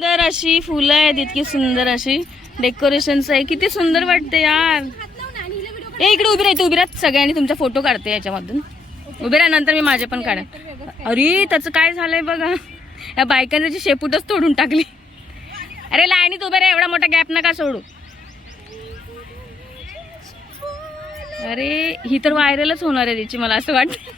सुंदर अशी फुलं आहेत, इतकी सुंदर अशी डेकोरेशनच आहे. किती सुंदर वाटते यार. ए इकडे उभी राहते सगळ्यांनी तुमचा फोटो काढते याच्यामधून. उभे राहा, नंतर मी माझे पण काढेन. अरे त्याचं काय झालंय बघा, या बायकांनी त्याची शेपूटच तोडून टाकली. अरे लाईनीत उभे राहा, एवढा मोठा गॅप नका सोडू. अरे ही तर व्हायरलच होणार आहे तिची, मला असं वाटतं.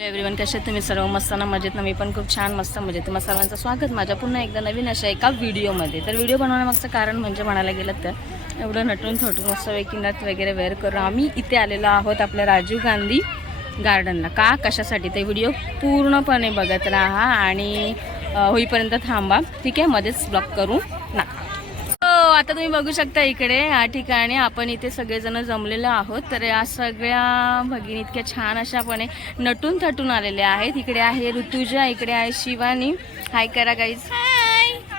एव्हरीवन, कसे तुम्ही सर्व? मस्त ना, मजेत ना? मी पण खूप छान मस्त मजेत. तुम्हा सर्वांचं स्वागत माझ्या पुन्हा एकदा नवीन अशा एका व्हिडिओमध्ये. तर व्हिडिओ बनवण्यामागचं कारण म्हणजे म्हणायला गेलं तर एवढं नटून थोटून मस्त नथ वगैरे वेअर करून आम्ही इथे आलेलो आहोत आपल्या राजीव गांधी गार्डनला. का कशासाठी ते व्हिडिओ पूर्णपणे बघत राहा आणि होईपर्यंत थांबा, ठीक आहे? मध्येच ब्लॉक करू नका. आता तुम्ही बघू शकता इकडे या ठिकाणी आपण इथे सगळेजण जमलेलो आहोत. तर या सगळ्या भगिनी इतक्या छान अशापणे नटून थटून आलेल्या आहेत. इकडे आहे ऋतुजा, इकडे आहे शिवानी. हाय करा गाईज.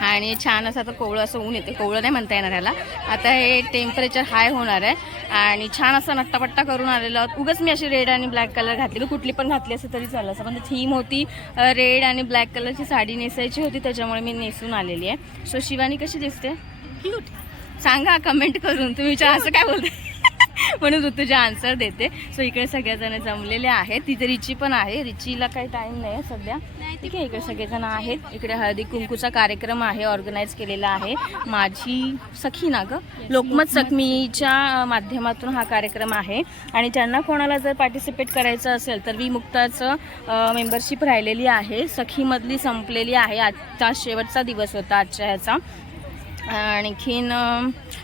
आणि छान असं आता कोवळं असं ऊन येते, कोवळं नाही म्हणता येणार ह्याला. आता हे टेम्परेचर हाय होणार आहे आणि छान असं नट्टापट्टा करून आलेलो आहोत. उगाच मी अशी रेड आणि ब्लॅक कलर घातली, कुठली पण घातली असं तरी चाललं असं, पण थीम होती रेड आणि ब्लॅक कलरची साडी नेसायची होती, त्याच्यामुळे मी नेसून आलेली आहे. सो शिवानी कशी दिसते? क्यूट. सांगा कमेंट करून तुम्ही असं काय बोलते म्हणून ऋतुजा आन्सर देते. सो इकडे सगळेजण जमलेले आहेत. तिथे रिची पण आहे, रिचीला काही टाईम नाही आहे सध्या, ठीक आहे? इकडे सगळेजण आहेत. इकडे हळदी कुंकूचा कार्यक्रम आहे, ऑर्गनाईज केलेला आहे. माझी सखी ना ग, लोकमत सखमीच्या माध्यमातून हा कार्यक्रम आहे. आणि ज्यांना कोणाला जर पार्टिसिपेट करायचं असेल तर विमुक्ताचं मेंबरशिप राहिलेली आहे, सखीमधली संपलेली आहे. आजचा शेवटचा दिवस होता आजच्या ह्याचा. आणखीन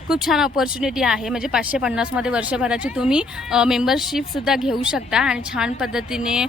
खूप छान ऑपॉर्च्युनिटी आहे, म्हणजे 550मध्ये वर्षभराची तुम्ही मेंबरशिपसुद्धा घेऊ शकता. आणि छान पद्धतीने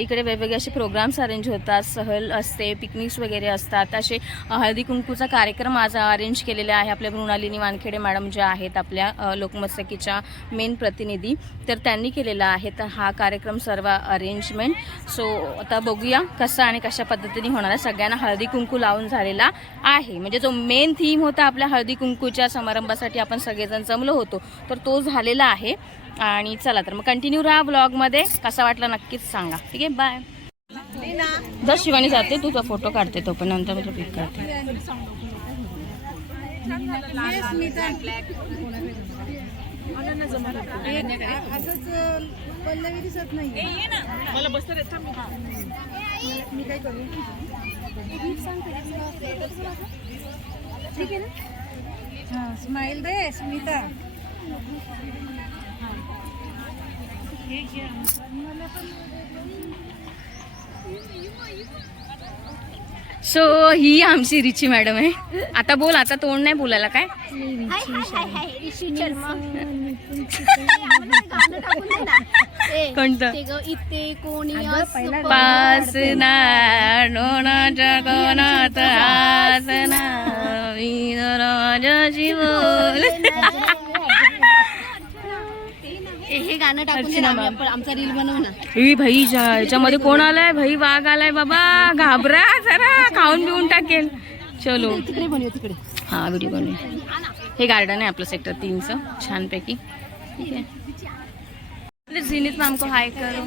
इकडे वेगवेगळे असे प्रोग्राम्स अरेंज होतात, सहल असते, पिकनिक्स वगैरे असतात. असे हळदी कुंकूचा कार्यक्रम आज अरेंज केलेला आहे आपल्या मृणालिनी वानखेडे मॅडम ज्या आहेत आपल्या लोकमत सखीच्या मेन प्रतिनिधी, तर त्यांनी केलेला आहे. तर हा कार्यक्रम सर्व अरेंजमेंट. सो आता बघूया कसं आणि कशा पद्धतीने होणार आहे. सगळ्यांना हळदी कुंकू लावून झालेला आहे, म्हणजे जो मेन थीम होता आपल्या हळदी कुंकूच्या समारंभासाठी आपण सगळेजण जमलो होतो, तर तो झालेला आहे. आणि चला तर मग कंटिन्यू राहा ब्लॉगमध्ये. कसा वाटला नक्कीच सांगा, ठीक आहे? बाय. जर शिवानी जाते, तुझा फोटो काढते, तो पण नंतर मी पिक करते. मी काय करू? ठीक आहे ना? हां, स्माइल दे स्मिता. सो ही आमची रिची मॅडम आहे. आता बोल, आता तोंड नाही बोलायला काय. कोणतं? इथे कोणी पास ना नोनाच्या कोणात आसना राजाची बोल. हे गाणं टाकून आमचा रील बनवू ना. ही भाई याच्यामध्ये कोण आलाय? भाई वाघ आलाय बाबा, घाबरा जरा, खाऊन बिऊन टाकेल. चलो तिकडे बनवू, तिकडे. हा व्हिडिओ बनवूया. हे गार्डन आहे आपलं सेक्टर 3चं छानपैकी, ठीक आहे? झीनित मैम को हाय करो.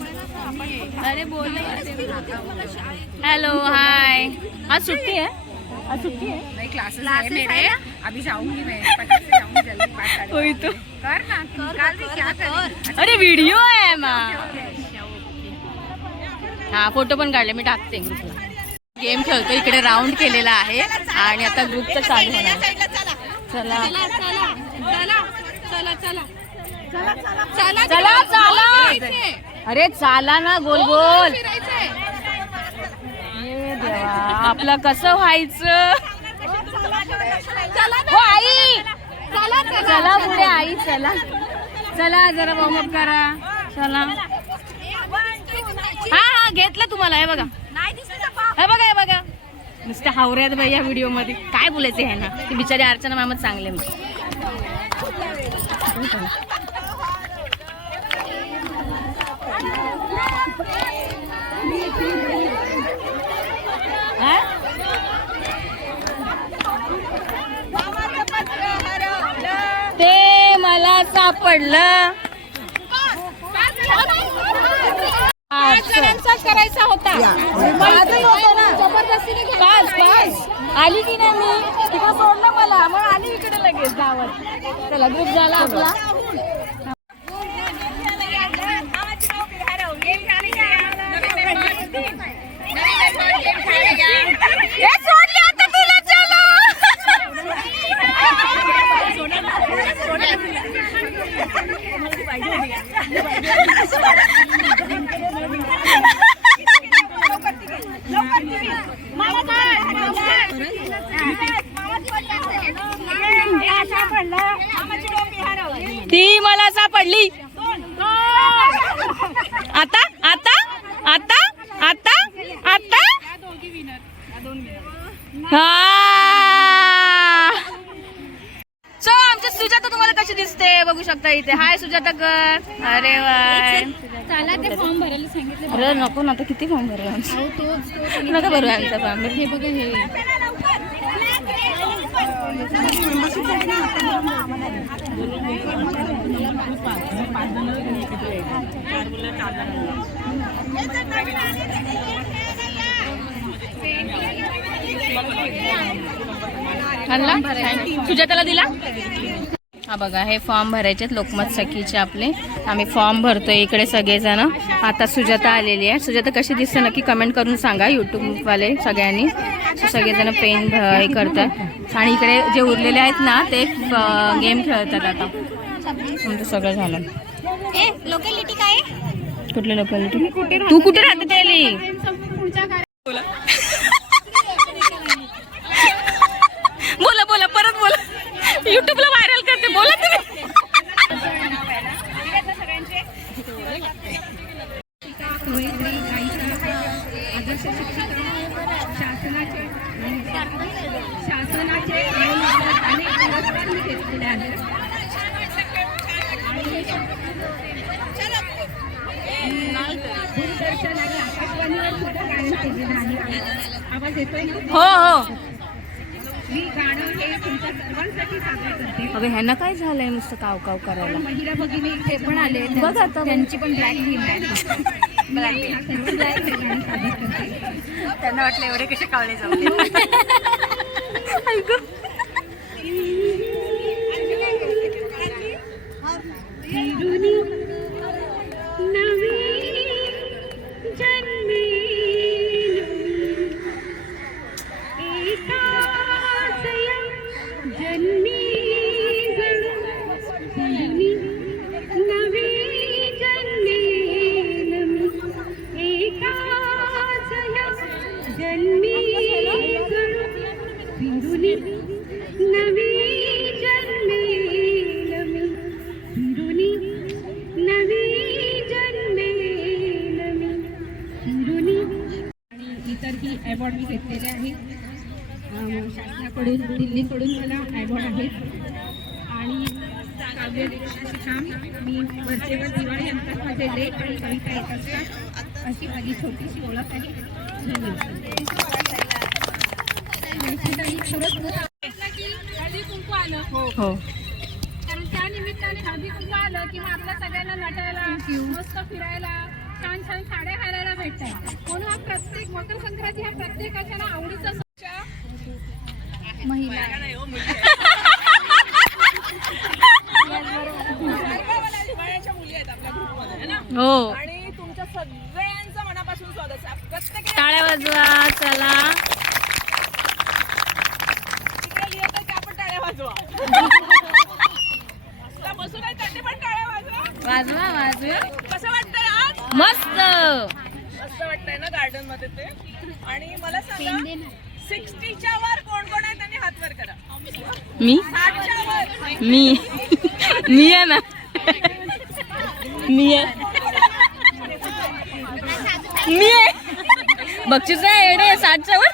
अरे बोल. Hello hi. आज छुट्टी है? आज छुट्टी है? नहीं, क्लासेस है मेरे. अभी जाऊंगी मैं, पटक से जाऊंगी जल्दी बात कर. वही तो कर ना, निकाल भी क्या कर. अरे व्हिडिओ आहे मा. हा फोटो पण काढले, मी टाकते ग्रुपला. गेम खेळतो, इकडे राऊंड केलेला आहे आणि आता ग्रुपचं चालू होणार. चला चला चला. अरे चाला ना, गोल गोल. देवा, आपलं कसं व्हायचं? हो आई, चला पुढे आई, चला चला, जरा वॉर्मअप करा. चला. हा हा घेतलं तुम्हाला. हे बघा, हे बघा, हे बघा, नुसतं हावऱ्यात बाई या व्हिडिओ मध्ये. काय बोलायचं आहे ना, ती बिचारी अर्चना मॅमच चांगले. मग ते मला सापडलं. माझाच करायचा होता. माझाही होता ना. जबरदस्तीने घ्यायला पाच नाही. पाच आली की नाही मी तिकडे सोडलं मला मग आली इकडे लगेच गावात. चला ग्रुप झाला आपला. ती मला सापडली. आता आता आता आता आता हा. सो आमची सुजाता तुम्हाला कशी दिसते बघू शकता इथे. हाय सुजाता कर. अरे वाय. चला ते फॉर्म भरायला सांगितलं. अरे नको ना आता किती फॉर्म भरू आमचा. अहो, तो नका भरू आमचा फॉर्म. हे बघा हे आणला सुजाताला दिला. हा बघा हे फॉर्म भरायचे लोकमत सखीचे आपले. आम्ही फॉर्म भरतोय इकडे सगळेजण. आता सुजाता आलेली आहे. सुजाता कशी दिसते नक्की कमेंट करून सांगा यूट्यूबवाले सगळ्यांनी. सगळेजण पेन हे करतात आणि इकडे जे उरलेले आहेत ना ते गेम खेळतात. आता तुमचं सगळं झालं. लोकॅलिटी काय कुठली लोकॅलिटी? तू कुठे राहते त्याली? बोला बोला परत बोला. युट्यूबला व्हायरल करते. बोला तुम्ही. शासनाचे अनेक पुरस्कार मी घेतलेले आहेत. दूरदर्शन आणि आकाशवाणीवर सुद्धा गायन केलेलं आहे. आवाज येतोय ना? हो हो. मी गाणं हे तुमच्या सर्वांसाठी सादर करते. अगं ह्यांना काय झालंय नुसतं काव काव करायला. महिला भगिनी ते पण आले. बघ आता त्यांची पण ब्लॅक थीम आहे. मी सर्व ब्लॅक गाणं सादर करते. त्यांना वाटलं एवढे कसे कावळे जाऊ. इतरही अवॉर्ड मी घेतलेले आहेत. शासनाकडून दिल्लीकडून मला अवॉर्ड आहे. आणि काव्य लेखनाचे काम मी वरचेवर दिवाळी अंतर माझे लेख आणि कविता येत असतात. अशी माझी छोटीशी ओळख आहे. हळदी कुंकू आलं हो. कारण त्या निमित्ताने हळदी कुंकू आलं की मग आपल्या सगळ्यांना नटायला मस्त फिरायला छान छान साड्या घालायला भेटतात. म्हणून हा प्रत्येक मकर संक्रांती हा प्रत्येकाच्या आवडीचा महिला मुली आहेत आपल्या ग्रुपमध्ये ना. हो. आणि तुमच्या सगळ्यांचं मनापासून स्वागत आहे. प्रत्येक टाळ्या वाजवा. चला तिकडे लिहित आहे की आपण टाळ्या वाजवा. बसून आहे त्यांनी पण टाळ्या वाजवा. वाजवा वाजवा. कसं वाटतंय आज? मस्त मस्त वाटतंय ना गार्डन मध्ये ते. आणि मला सांगा 60च्या वर कोण कोण आहे त्यांनी हात वर करा. मी 60च्या वर मी आहे ना. मी आहे बक्षीस आहे एवढे 60च्या वर.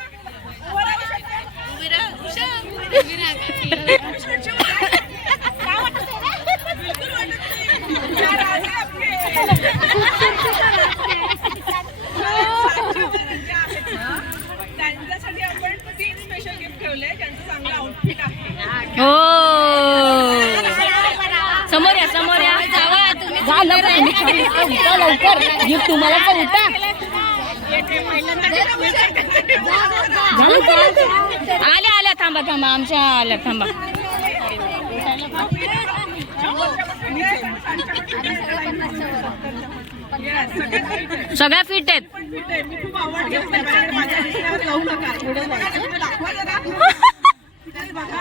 त्यांच्यासाठी आपण 3 स्पेशल गिफ्ट ठेवले. त्यांचं चांगलं आउटफिट आहे. हो समोर या समोर या. जा लवकर गिफ्ट तुम्हाला पण उठा. आल्या आल्या, थांबा थांबा, आमच्या आल्या, थांबा. सगळ्या फिट आहेत.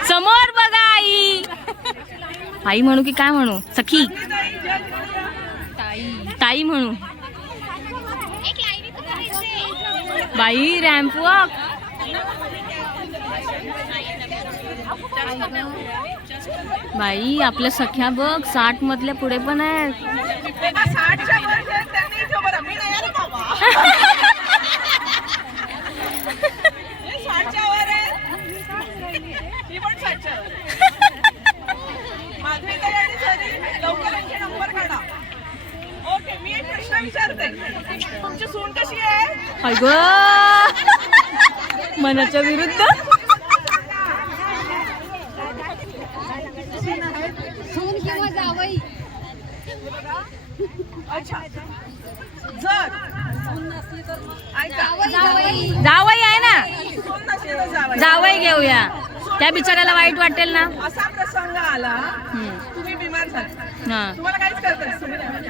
समोर बघा आई. आई म्हणू की काय म्हणू, सखी ताई म्हणू. बाई रॅम्प वॉक. बाई आपल्या सख्या बघ 60 मधल्या पुढे पण आहेत. मी एक प्रश्न विचारते, तुमची सून कशी आहे? अगं मनाच्या विरुद्ध. सून किंवा जावई. अच्छा, जर ऐका, जावई आहे ना, सून नसेल तर जावई. जावई घेऊया. त्या बिचाऱ्याला वाईट वाटेल ना. असा प्रसंग आला, तुम्ही बिमार झाला, हा तुम्हाला काहीच करत नाही, तुम्ही नाही म्हणजे.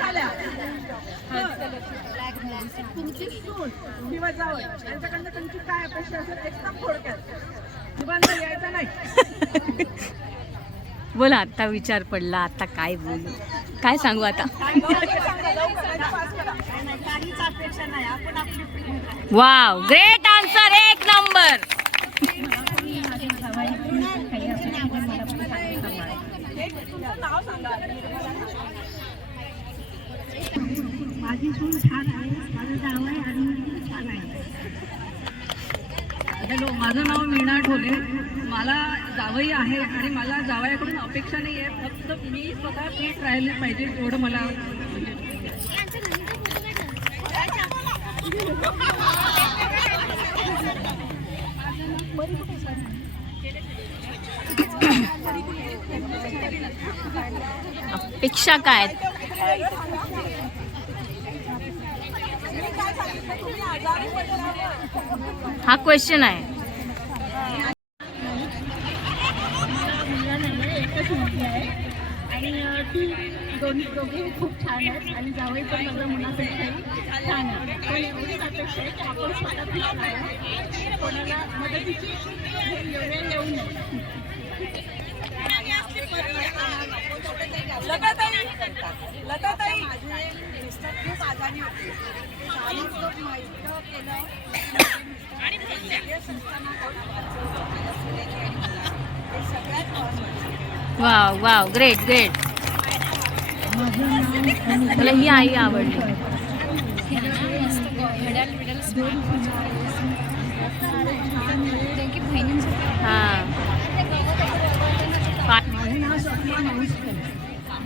झाल्या. तुमची सून किंवा जावई यांच्याकडनं तुमची काय अपेक्षा असेल एकदम थोडक्यात. तुम्हाला यायचं नाही. बोला, आता विचार पडला, आता काय बोलू, काय सांगू आता. वाव, ग्रेट आन्सर, एक नंबर. माझी सून छान आहे, माझं जावई आणि छान आहे. हॅलो, माझं नाव मीना ढोले. मला जावई आहे आणि मला जावयाकडून अपेक्षा नाही आहे, फक्त मी स्वतः फिट राहिले पाहिजे एवढं मला. अपेक्षा काय? हा क्वेश्चन आहे. आणि ती दोघे खूप छान आहेत आणि जावई पण माझ्या मुलापेक्षाही छान आहे. पण एवढीच अपेक्षा आहे की आपण स्वतः ठीक राहावं, कोणाला मदतीची वेळ येऊ नये. लताताई माझे मिस्टर खूप आजारी होते. Wow wow, great great. मला ही आई आवडली. हा, माझं नाव स्वप्ना माऊसकर.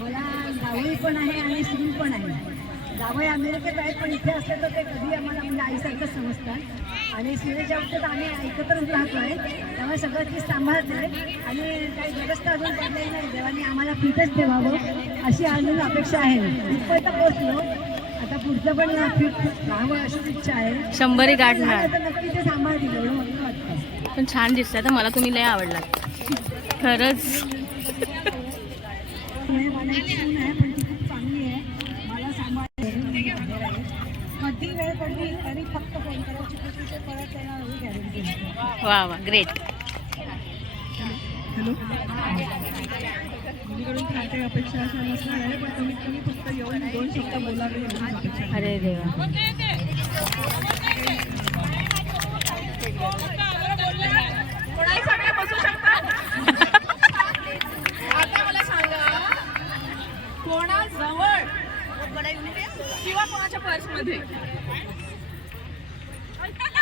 मला जावई पण आहे आणि सून पण आहे. जावई अमेरिकेत आहेत, पण इथे असले तर ते कधी आम्हाला म्हणजे आईसारखं समजतात. आणि सीमेच्या बाबतीत आम्ही एकत्रच राहतो आहे, त्यामुळे सगळं ती सांभाळत आहे. आणि काही गरज तर अजून पडलेली नाही. देवाने आम्हाला फिटच ठेवावं अशी अजून अपेक्षा आहे. इथपर्यंत पोहोचलो, आता पुढचं पण फिट राहावं अशीच इच्छा आहे. 100 गाठणार. तर नक्की ते सांभाळतील एवढं मला वाटतं. पण छान दिसतंय. तर मला तुम्ही लय आवडला खरंच. मला एक सून आहे, पण ती खूप चांगली आहे. मला सांभाळते. कधी वेळ पडली तरी फक्त फोन करायची, ते परत येणार ही गॅरंटी. वा वा, ग्रेट. हॅलो, मुलीकडून काय काही अपेक्षा अशा नसणार आहे, पण कमीत कमी फक्त येऊन 2 शब्द बोलावे एवढीच अपेक्षा आहे. अरे देवा. कोणाही सगळे बसू शकतात. आता मला सांगा, कोणाजवळ किंवा कोणाच्या पर्समध्ये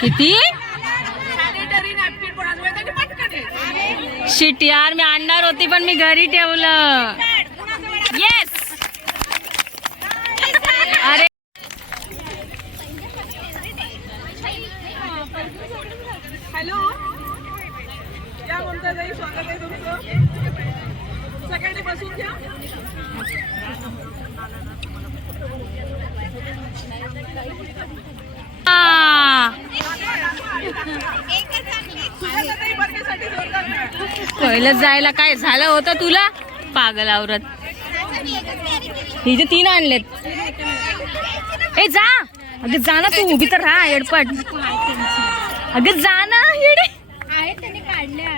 किती सॅनिटरी नॅपकिन कोणाजवळ आहे? त्यांनी पटकन ये. शिट यार, मी आणणार होती पण मी घरी ठेवलं. येस. अरे हॅलो, या ममता ताई, स्वागत आहे तुमचं. सगळ्यांनी बसून घ्या. पहिलं जायला काय झालं होतं तुला पागल आवरत. हिचे 3 आणलेत. ए जा अगं जा ना तू उभी तर राहा एडपट. अगं जा ना येडे. आहेत त्यांनी काढल्या.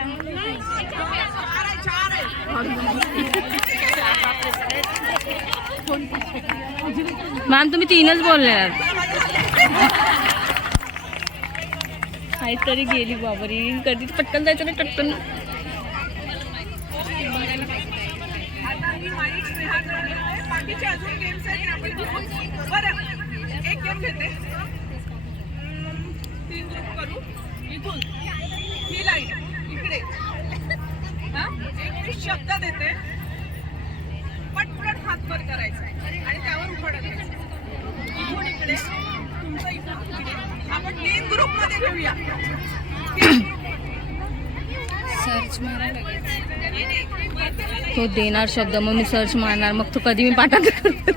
मॅम तुम्ही 3च बोलले. काहीतरी गेली बाबरी. कधी पटकन जायचं नाही टटकन. बाकीचे अजून गेम्स आहेत आपण बरं एक गेम घेते. 3 ग्रुप करू. इथून ही लाईन इकडे हा एक शब्द देते. पटपट हात वर करायचा आणि त्यावर उघड करायचं. इथून इकडे तुमचं इथून इकडे आपण 3 ग्रुप मध्ये घेऊया. सर्च मारायला तो देणार शब्द मग मी सर्च मारणार. मग तो कधी मी पाठांतर करतो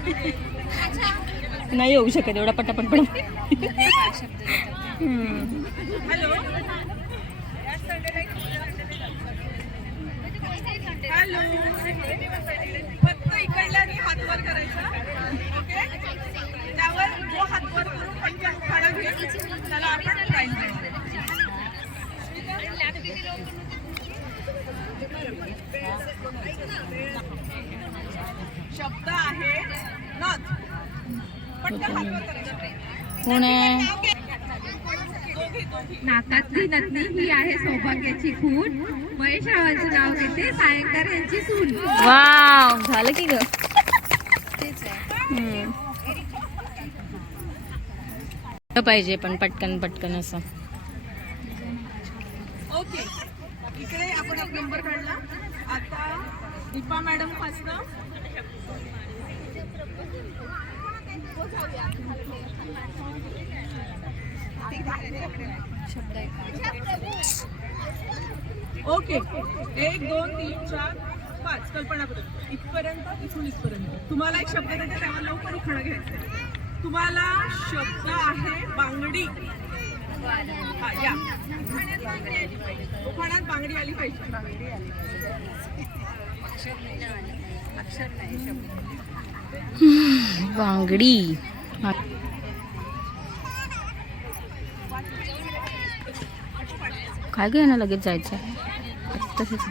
नाही येऊ शकत एवढा पटापट पण. हॅलो हॅलो फक्त इकडल्याने हात वर करायचा. ओके त्यावर जो हात वर करून पटकन उखाडा घेईल त्याला आपण प्राईज देऊ. शब्द आहे नथ. पटकन हात वर करायचा. कोण आहे? नाकातली नथनी ही आहे सौभाग्याची खून. महेश रावांचं नाव घेते सायंकार यांची सून. वाव झालं की ग. पाहिजे पण पटकन पटकन असं. ओके इकडे आपण एक नंबर काढला. आता दीपा मॅडम फास्ट. ओके 1 2 3 4 5 कल्पना करू. इथपर्यंत इथून इथपर्यंत तुम्हाला एक शब्द देते त्यावर लवकर उखाणा घ्यायचा. तुम्हाला शब्द आहे बांगडी. हा या उखाण्यात बांगडी आली पाहिजे. बांगडी. काय घ्यायला लगेच जायचं तसंच.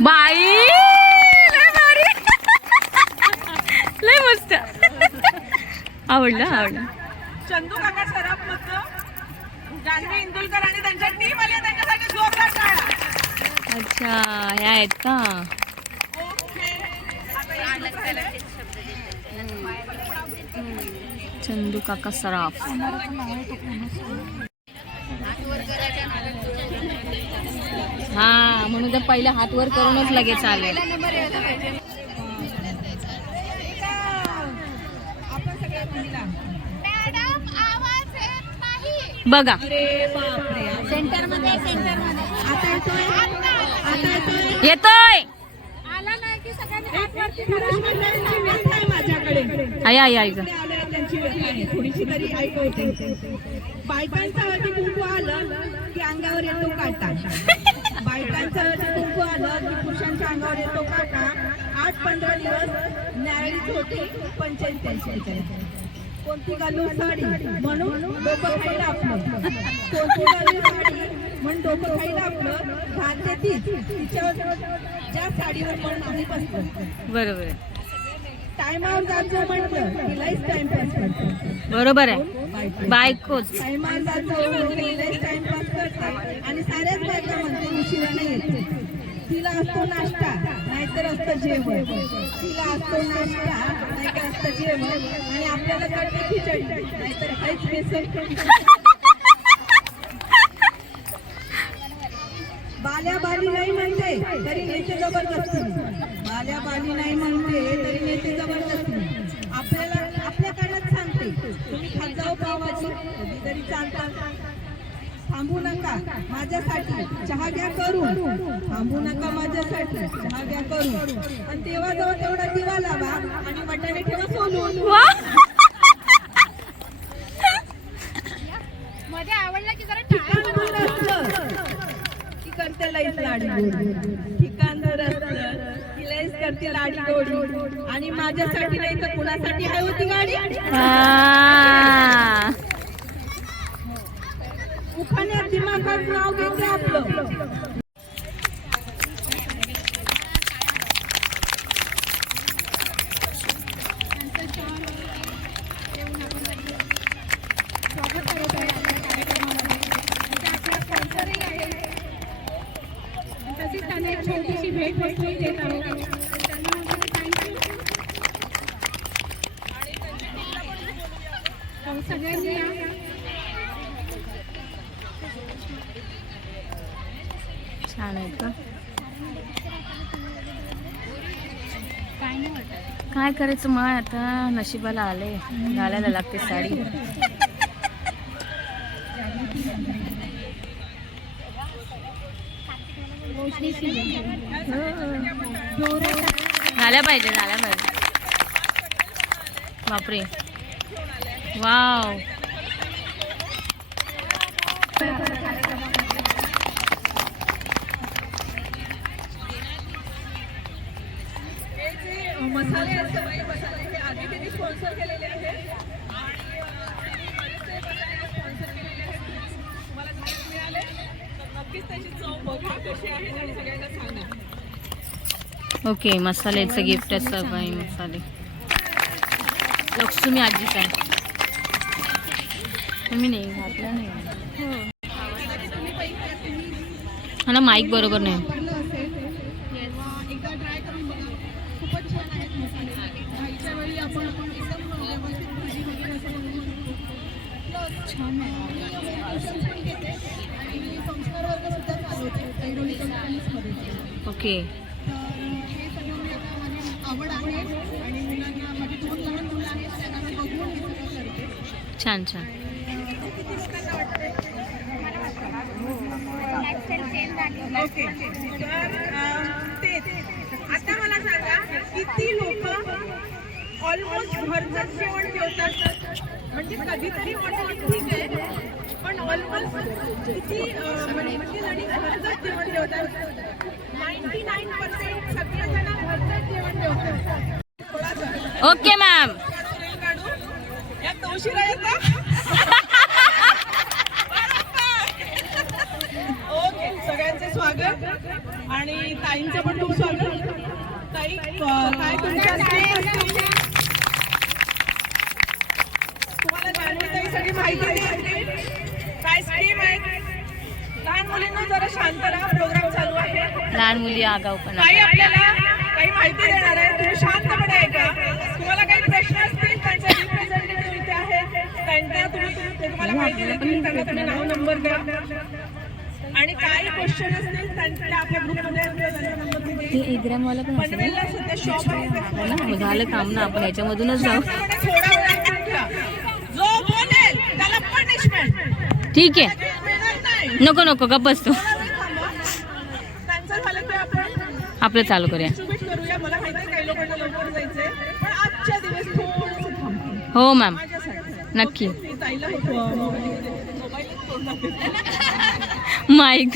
बाई लय भारी. लय मस्त. आवडलं आवडलं. चंदू काका सराफ मधलं जान्हवी इंदुलकर आणि त्यांच्या टीम आली. त्यांच्यासाठी जोरदार टाळ्या. अच्छा ह्या आहेत का? चंदू काका सराफ. हा म्हणून तर पहिला हात वर करूनच लगेच आले. बघा येतोय. आई आई आई ग. थोडीशी तरी ऐकवते. बायकांचा हळदी कुंकू आलं की अंगावर येतो काटा. बायकांचा हळदी कुंकू आलं की पुरुषांच्या अंगावर येतो काटा. 8-15 दिवस न्यायाळीच होती 85. कोणती घालू साडी म्हणून डोकं खायला आपलं. कोणती घालू साडी म्हणून डोकं खायला आपलं. घालते तीच तिच्यावर ज्या साडीवर पण आधी बसतो. बरोबर आहे. टायमावर जायचं म्हटलं तिलाच टाइमपास करतो. बरोबर आहे. बायकोच टायमावर जायचं तिलाच टाइमपास करते. आणि साऱ्याच बायका म्हणते उशिरा नाही येते. तिला असतो नाश्ता नाहीतर असतं जेवण. तिला असतो नाश्ता नाहीतर असतं जेवण. आणि आपल्याला कळते खिचडी नाहीतर काहीच बेसन. बाल्या बाली नाही म्हणते तरी नेते जबरदस्ती. बाल्या बाली नाही म्हणते तरी नेते जबरदस्ती. आपल्याला आपल्या कानात सांगते तुम्ही खात जाऊ पावाची कधीतरी चालतात. थांबू नका माझ्यासाठी चहा घ्या करून. थांबू नका माझ्यासाठी चहा घ्या करून. आणि तेव्हा जवळ तेवढा दिवा लावा आणि वाटाणे ठेवा सोलून. लाडी गोडी ठिकाण जर असलं की लयच करते लाडी गोडी आणि माझ्यासाठी नाही तर कुणासाठी आहे होती गाडी उखाण्यात दिमागात नाव घेते आपलं तसेच त्यांना एक छोटीशी भेट वस्तू देत आहोत. त्यांना थँक्यू. सगळ्यांनी या. छान आहे का? काय करायचं मग आता नशिबाला आले घालायला लागते साडी. झाल्या पाहिजे बापरे वाव. मसाले असते मसाले हे आधी त्यांनी स्पॉन्सर केलेले आहेत आणि स्पॉन्सर केलेले आहेत. तुम्हाला गिफ्ट मिळाले तर नक्कीच त्याची चव बघा कशी आहे आणि सगळ्यांना सांगा. ओके मसाल्याचं गिफ्ट असं बाई मसाले लक्ष्मी आजीच आहे. तुम्ही नाही घातला नाही ना माईक बरोबर नाही. एकदा ट्राय करून बघा. खूपच छान आहेत मसाले. खायच्या वेळी आपण एकदम व्यवस्थित भाजी वगैरे असं बनवून छान आहे. घेते आणि संस्कार वर्ग सुद्धा चालवते ऐरोली कंपनीजमध्ये. ओके तर हे सगळं मी आता माझी आवड आहे आणि मुलांना माझी 2 लहान मुलं आहेत त्यांना मी बघून हे सगळं करते. छान छान. ओके तर आता मला सांगा किती लोक ऑलमोस्ट घरचंच जेवण जेवतात म्हणजे कधीतरी हॉटेल ठीक आहे पण ऑलमोस्ट किती म्हणजे जणी घरचंच जेवण जेवतात. 99% सगळेजण घरचंच जेवण जेवतात. Okay ma'am. यात उशिरा येतात. ओके सगळ्यांचे स्वागत आणि ताईंचं पण खूप स्वागत. ताई काय तुमच्या तुम्हाला जाणवताईसाठी माहिती द्यायची काय स्कीम आहे. लहान मुलींना जरा शांत राहा प्रोग्राम चालू आहे. लहान मुली आगाऊपणा. ताई आपल्याला काही माहिती देणार आहे तुम्ही शांतपणे ऐका. तुम्हाला काही प्रश्न असतील त्यांचे रिप्रेझेंटेटिव्ह इथे आहेत त्यांना तुम्हाला माहिती देतील त्यांना तुम्ही नाव नंबर द्या आणि काही क्वेश्चन असतील त्यांच्या आपल्या ग्रुपमध्ये ते 1 ग्रॅमवाला पण असेल पनवेलला सध्या शॉप आहे ना. झालं काम ना आपण याच्यामधूनच जाऊ. थोडा वेळ घ्या. जो बोलेल त्याला पनिशमेंट ठीक आहे. मिळणार नाही. नको नको गप्प बसतो. त्यांचं झालं की आपण आपलं चालू करूया. डिस्ट्रीब्यूट करूया. मला माहिती आहे काही लोकांना लवकर जायचंय पण आजच्या दिवस थोडंसं थांबतो हो मॅम माझ्यासाठी. नक्की. ताईला मोबाईल माईक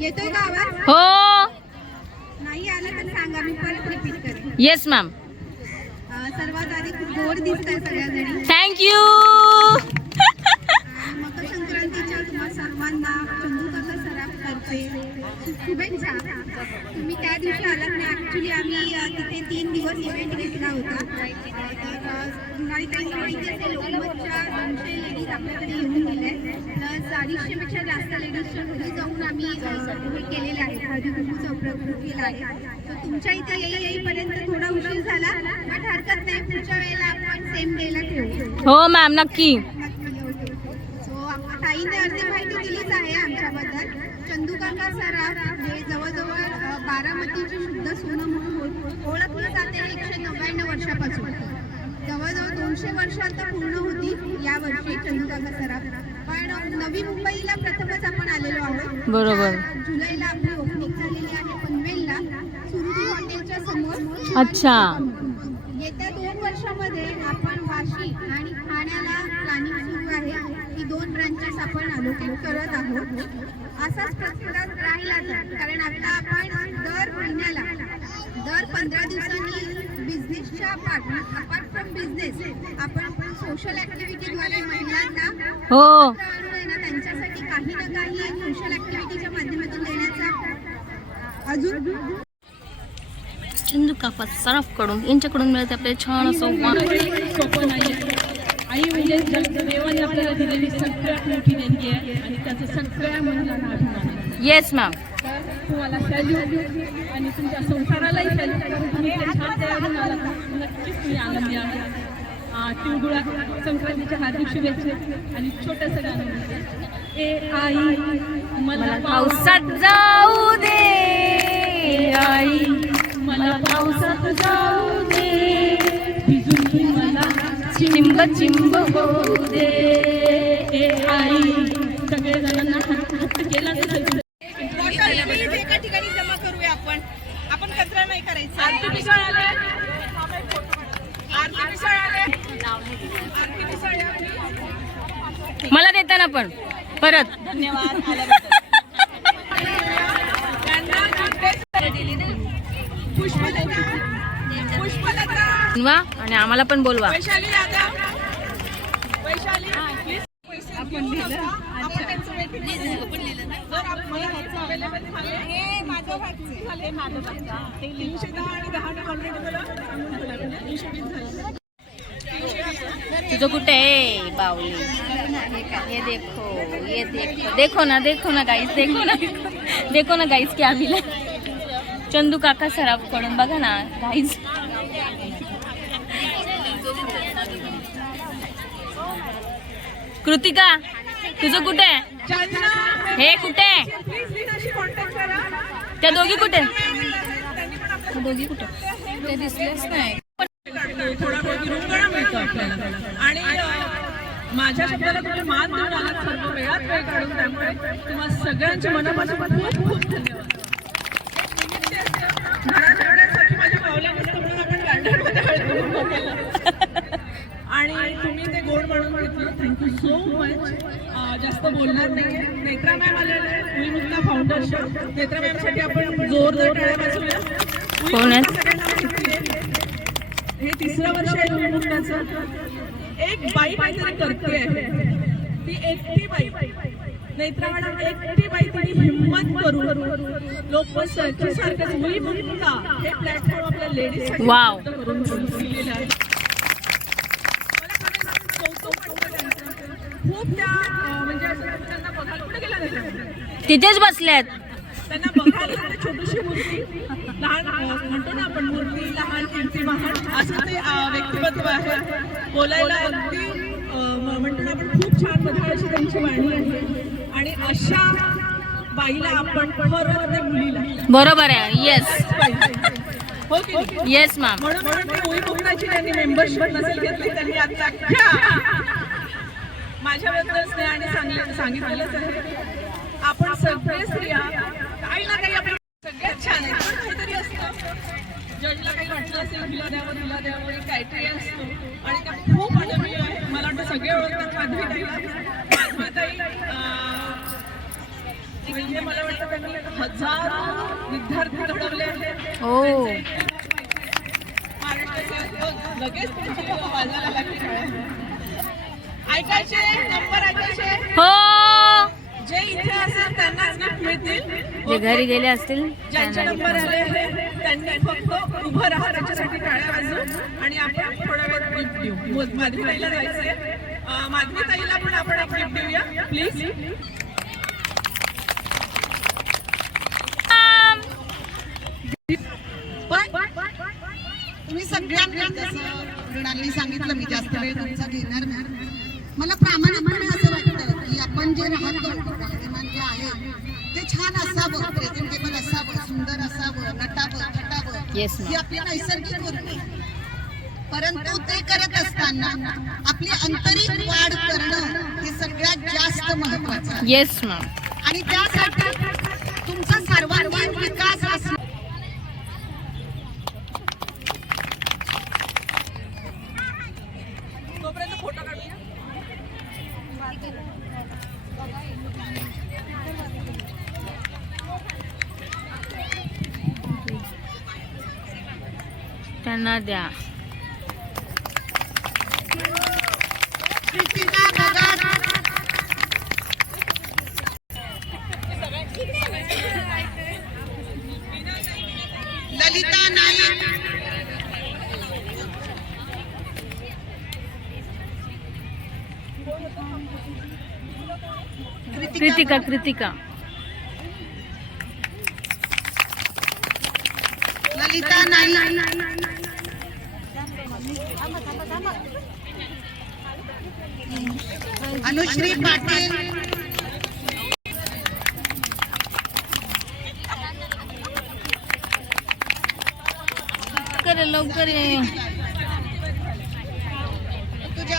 येतोय का आवाज? हो नाही आलं तर सांगा मी परत रिपीट करते. Yes ma'am. सर्वात आधी खूप गोड दिसताय सगळ्याजणी. थँक्यू. मकर संक्रांतीच्या तुम्हा सर्वांना चंदूकाचा सराव करते शुभेच्छा. तुम्ही त्या दिवशी आलात नाही. ॲक्च्युली आम्ही तिथे 3 दिवस इव्हेंट घेतला होता. तर तुम्हाला काही माहिती असेल लोकमतच्या 200 लेडीज आपल्याकडे येऊन गेल्या प्लस 250पेक्षा जास्त लेडीजच्या घरी जाऊन आम्ही हे केलेलं आहे. हळदी कुंकूचा उपक्रम केला आहे. तर तुमच्या इथे येईपर्यंत थोडा उशीर झाला बट हरकत नाही. पुढच्या वेळेला आपण सेम डेला ठेवू. हो मॅम नक्की. ताईने अर्धी माहिती दिलीच आहे आमच्याबद्दल. चंदूकाका सराफ हे जवळजवळ बारामतीचे शुद्ध सोनं म्हणून ओळखलं जाते 199 वर्षापासून. जवळजवळ 200 वर्ष आता पूर्ण होती यावर्षी चंदूकाका सराफ. पण नवी मुंबईला प्रथमच आपण आलेलो आहोत. बरोबर. जुलैला आपली ओपनिंग झालेली आहे पनवेलला सुरुची हॉटेलच्या समोर. अच्छा. येत्या 2 वर्षामध्ये आपण वाशी आणि ठाण्याला प्लॅनिंग आहे की 2 ब्रांचेस आपण अलोकेट करत आहोत. असाच प्रतिसाद राहिला तर, कारण आता आपण दर महिन्याला दर 15 दिवसांनी बिझनेसच्या अपार्ट फ्रॉम बिझनेस आपण सोशल ऍक्टिव्हिटीद्वारे महिलांना हो त्यांच्यासाठी काही ना काही सोशल ऍक्टिव्हिटीच्या माध्यमातून देण्याचा अजून चंदू काका सराफ कडून यांच्याकडून मिळते आपले छान असं वाण. सोपं नाही. आई म्हणजे देवाने आपल्याला दिलेली सगळ्यात मोठी देणगी आहे आणि त्याचं सगळ्या महिलांना अभिमान आहे. Yes ma'am. तर तुम्हाला सॅल्यूट आणि तुमच्या संसारालाही सॅल्यूट करून तुम्ही इथे छान तयारून आला नक्कीच तुम्ही आनंदी आहात. तिळगुळा संक्रांतीच्या हार्दिक शुभेच्छा आणि छोट्यासं गाणं म्हणते. ए आई मला पावसात जाऊ दे आई, मला पावसात जाऊ दे, भिजून मला चिंब चिंब होऊ दे. ए आई. सगळे जणांना हट्ट केला नसेल एका ठिकाणी जमा करूया आपण कचरा नाही करायचा. आरती मिसळ आले. मला देताना पण परत धन्यवाद. पुष्पलता वा आणि आम्हाला पण बोलवा. वैशाली यादव. वैशाली आपण लिहिलं. आपण त्यांचं वेटिंग जर मला ह्याचं अवेलेबल झाले हे माझं भागचे झाले माझं भागचं. ते 310 आणि 10 ऑलरेडी मला 320 झाले. तुझं कुठे आहे बावली? ये देखो देखो ना गाईस, देखो ना गाईस क्या मिला. चंदू काका सराफ कडून बघा ना गाईस. कृतिका तुझं कुठे आहे? हे कुठे? त्या दोघी कुठे? ते दिसलेच नाही. थोडा विरंगुळा मिळतो आपल्याला. आणि माझ्या शब्दाला तुम्ही मान देऊन आलात सर्व वेळात वेळ काढून, त्यामुळे तुम्हाला सगळ्यांच्या मनापासून खूप खूप धन्यवाद. घरात एवढ्यासाठी माझ्या पावल्या मस्त म्हणून आपण गार्डनमध्ये हळद केलं आणि तुम्ही ते गोड बनवून घेतलं. Thank you so much. जास्त बोलणार नाहीये. नेत्रा मॅम आलेले उईमुक्ता फाउंडेशन. नेत्रा मॅमसाठी आपण जोरदार टाळ्या वाजवूया. कोण आहे? हे 3रं वर्ष आहे उईमुक्ताचं. एक बाई काहीतरी करते आहे, ती एकटी बाई नेत्रा मॅडम एकटी बाई तिने हिम्मत करून लोकमत सारखंच उईमुक्ता हे प्लॅटफॉर्म आपल्या लेडीज वाव. करून दिलेलं आहे. खूप त्या म्हणजे त्यांना बघायला कुठे गेला नाही, तिथेच बसल्यात. त्यांना बघायला ते छोटीशी मूर्ती लहान म्हणतो ना आपण मूर्ती लहान कीर्ती महान असं ते व्यक्तिमत्व आहे. बोलायला अगदी म्हणतो ना आपण खूप छान मधुराशी त्यांची वाणी आहे आणि अशा बाईला आपण खरंच त्या मुलीला बरोबर आहे. येस हो की नाही? Yes ma'am. म्हणून ते उईमुक्ताची त्यांनी मेंबरशिप नसेल घेतली त्यांनी आता घ्या. माझ्याबद्दल स्नेहाने सांगितलेलंच आहे. आपण सगळे स्त्रिया काही ना काही आपण सगळ्यात छान आहे. काहीतरी असतं जजला काही वाटलं असेल हिला द्यावं एक काहीतरी असतो आणि त्या खूप अनुभवी आहे. मला वाटतं सगळे ओळखतात माधवीताई. म्हणजे मला वाटतं त्यांनी 1000 विद्यार्थी घडवले आहेत. हो लगेच त्यांची वाजायला लागली. ऐकायचे नंबर ऐकायचे. हो जे इथे असेल त्यांनाच गिफ्ट मिळतील. जे घरी गेले असतील ज्यांचे नंबर आले आहेत त्यांनी फक्त उभं राहा त्याच्यासाठी टाळ्या वाजवू आणि आपण थोडा वेळ गिफ्ट देऊ. माधवीताईला जायचंय. माधवीताईला पण आपण एक गिफ्ट देऊया प्लीज. तुम्ही सगळ्यांना जसं मृणालनी सांगितलं मी जास्त वेळ तुमचा घेणार नाही. मला प्रामाणिकपणे असं वाटतं की आपण जे राहतो राहणीमान जे आहे ते छान असावं, प्रेझेंटेबल असावं, सुंदर असावं, नटावं थटावं येस ही आपली नैसर्गिक वृत्ती. परंतु ते करत असताना आपली आंतरिक वाढ करणं हे सगळ्यात जास्त महत्वाचं आहे. Yes ma'am. आणि त्यासाठी तुमचा सर्वांगीण विकास असणं तोपर्यंत फोटो काढूया. त्यांना द्या. ललिता नाईक, कृतिका कृतिका ललिता नाईक, अनुश्री पाटील, लवकर ये, लवकर ये. तुझ्या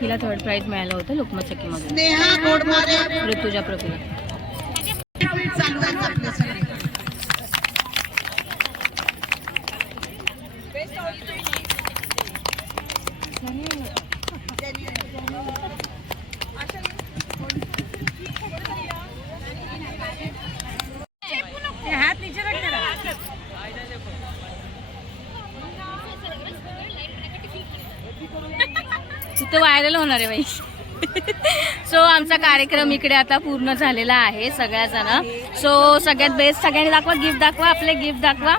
हिला थर्ड प्राइज मिळालं होतं लोकमत सखीमध्ये. स्नेहा गोडमारे, ऋतुजा प्रफुल्ल. चालू आहे आपलं सगळं. तिथं व्हायरल होणार आहे बाई. सो आमचा कार्यक्रम इकडे आता पूर्ण झालेला आहे. सगळ्याजण सो सगळ्यात बेस्ट सगळ्यांनी दाखवा, गिफ्ट दाखवा, आपले गिफ्ट दाखवा.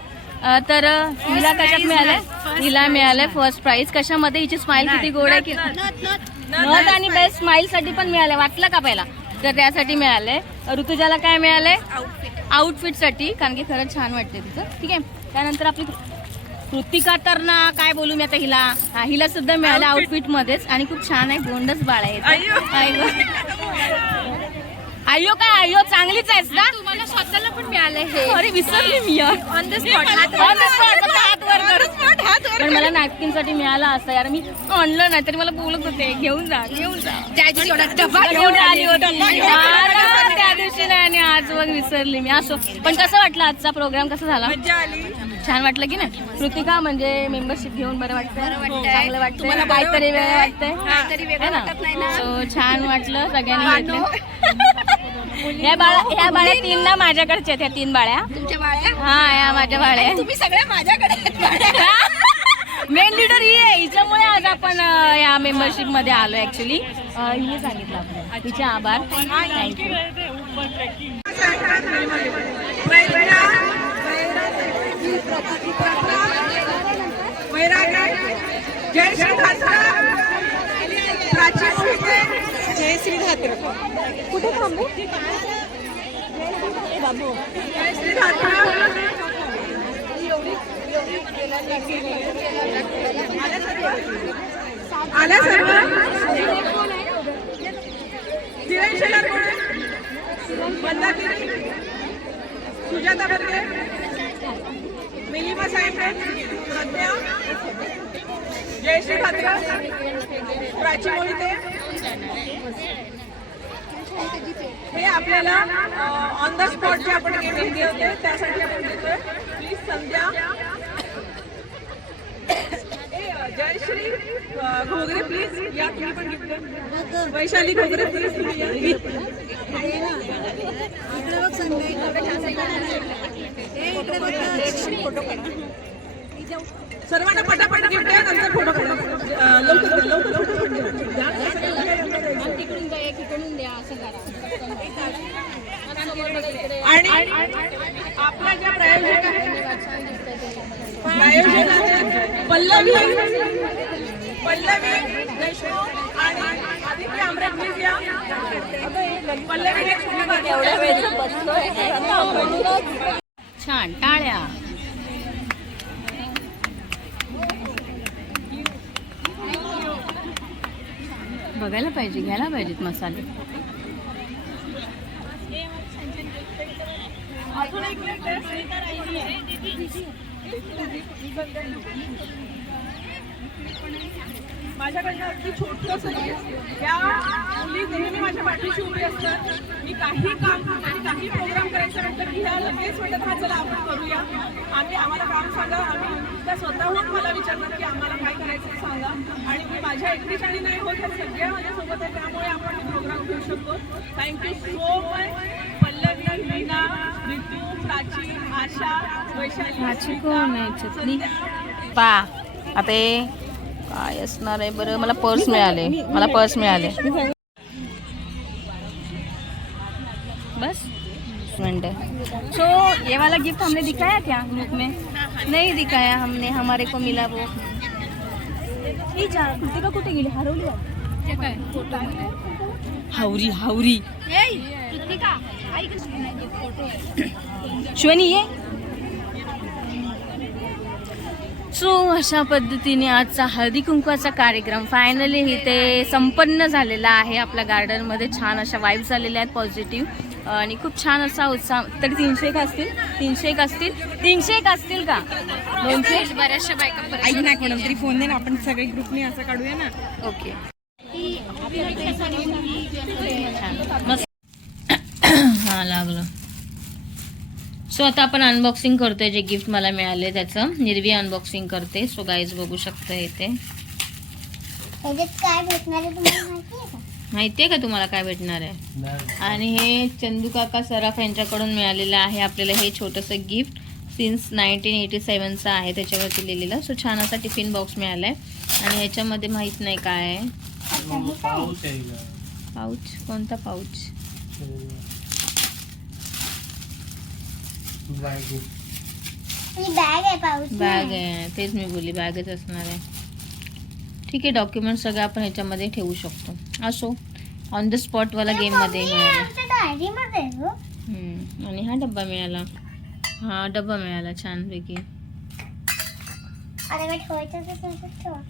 तर हिला कशात मिळालंय? हिला मिळालंय फर्स्ट प्राइज. कशामध्ये? हिची स्माइल किती गोड आहे की नथ आणि बेस्ट स्माइल साठी पण मिळालंय. वाटलं का पहिला? तर त्यासाठी मिळालंय. ऋतुजाला काय मिळालंय? आउटफिट साठी, कारण की खरंच छान वाटते तिचं. ठीक आहे. त्यानंतर आपली कृतिका तर ना काय बोलू मी आता हिला. हिला सुद्धा मिळालं आउटफिट मध्येच आणि खूप छान आहे. गोंडच बाळ आहे. आयो काय आयो चांगलीच आहेस ना. तुम्हाला स्वतःला पण मिळालंय हे. अरे विसरली मी ऑन द स्पॉट. हात वर कर. पण मला नॅपकिन साठी मिळाला असं यार. मी आणलं नाही तरी मला बोलत होते घेऊन जा घेऊन जा. त्या दिवशी एवढा डबा घेऊन आली होती त्या दिवशी नाही आणि आज मग विसरली मी. असो पण कसं वाटलं आजचा प्रोग्राम? कसा झाला? छान वाटलं की नाही? कृतिका म्हणजे मेंबरशिप घेऊन बरं वाटतं, चांगलं वाटतं, काहीतरी वेळ वाटतंय. सो छान वाटलं सगळ्यांनी घेतलं. ह्या बाळ्या तीन ना माझ्याकडच्या आहेत. ह्या 3 बाळ्या तुमच्या बाळ्या. हा या माझ्या बाळ्या. तुम्ही सगळे माझ्याकडे. मेन लीडर ही आहे. हिच्यामुळे आज आपण या मेंबरशिप मध्ये आलो. ऍक्च्युली हिने सांगितलं आपल्याला. तिचे आभार. थँक्यू. जय श्री धात्र, प्राची मोहिते, जय श्री धात्र. कुठे थांबू? जय श्री धात्र. आल्या सर्व. किरण शेलार कोण? मंदाकिनी, सुजाता बर्गे, मिलिमा साहेब, प्रज्ञा, जय श्री धात्र, प्राची मोहिते. हे आपल्याला ऑन द स्पॉट जे आपण गिफ्ट दिले होते त्यासाठी आपण देतोय. प्लीज संध्या, जयश्री घोगरे प्लीज या, तुम्ही पण गिफ्ट द्या. वैशाली घोगरे प्लीज तुम्ही या. इकडे बघ सर्वांना पटापट गिफ्ट द्या, नंतर फोटो काढा. लवकर आणि आपल्या ज्या प्रायोजक आहेत पल्लवी देशमुख आणि आदित्य आमरे प्लीज या. पल्लवी छान टाळ्या. बघायला पाहिजे, घ्यायला पाहिजेत मसाले. माझ्याकडनं अगदी छोटंसं या मुली नेहमी माझ्या पाठीशी उभी असतात. मी काही काम आणि काही प्रोग्राम करायचं नंतर की ह्या लगेच वाटत हा चला आपण करूया. आम्हाला काम सांगा. आम्ही त्या स्वतःहून मला विचारतात की आम्हाला काय करायचं सांगा. आणि मी माझ्या एकटीसाठी नाही होत, सगळ्या माझ्यासोबत आहे. त्यामुळे आपण thank you so much. Pallavi, Meena, ऋतू, प्राची, आशा, वैशाली, माझी कोण आहे याच्यातली पा आता हे काय असणार आहे बरं. मला पर्स मिळाले बस मिनट. सो ये वाला गिफ्ट हमने दिखाया क्या ग्रुप में? नहीं दिखाया हमने. हमारे को मिला वो. ही जा कृतिका कुठे गेली? हरवली हावरी शिवानी ये. सो अशा पद्धतीने आजचा हळदी कुंकवाचा कार्यक्रम फायनली इथे संपन्न झालेला आहे. आपल्या गार्डनमध्ये छान अशा वाईब्स आलेल्या आहेत पॉझिटिव्ह आणि खूप छान असा उत्साह. तरी 301 असतील का? 200 बऱ्याचशा बायका. ऐक ना कोणतरी फोन दे ना, आपण सगळे ग्रुपने असं काढूया ना. ओके मस्त. हा लागलं. सो आता आपण अनबॉक्सिंग करतोय जे गिफ्ट मला मिळाले त्याचं. निर्वी अनबॉक्सिंग करते. सो गाईज बघू शकता इथे. काय भेटणार आहे तुम्हाला माहिती आहे का? माहितीये का तुम्हाला काय भेटणार आहे? आणि हे चंदू काका सराफ यांच्याकडून मिळालेलं आहे आपल्याला हे छोटंसं गिफ्ट. सिन्स 1987चं आहे त्याच्यावरती लिहिलेलं. सो छान असा टिफिन बॉक्स मिळालाय आणि ह्याच्यामध्ये माहित नाही काय आहे. पाऊच? कोणता पाऊच? ही बॅग आहे पाऊस. बॅग आहे. तेच मी बोलली बॅगच असणार आहे. ठीक आहे. डॉक्युमेंट सगळे आपण ह्याच्यामध्ये ठेवू शकतो. असो ऑन द स्पॉट वाला गेम मध्ये मिळाला. डायरी मध्ये आहे गं. आणि हा डब्बा मिळाला छानपैकी. आता काय ठेवायचं तर ठेवा.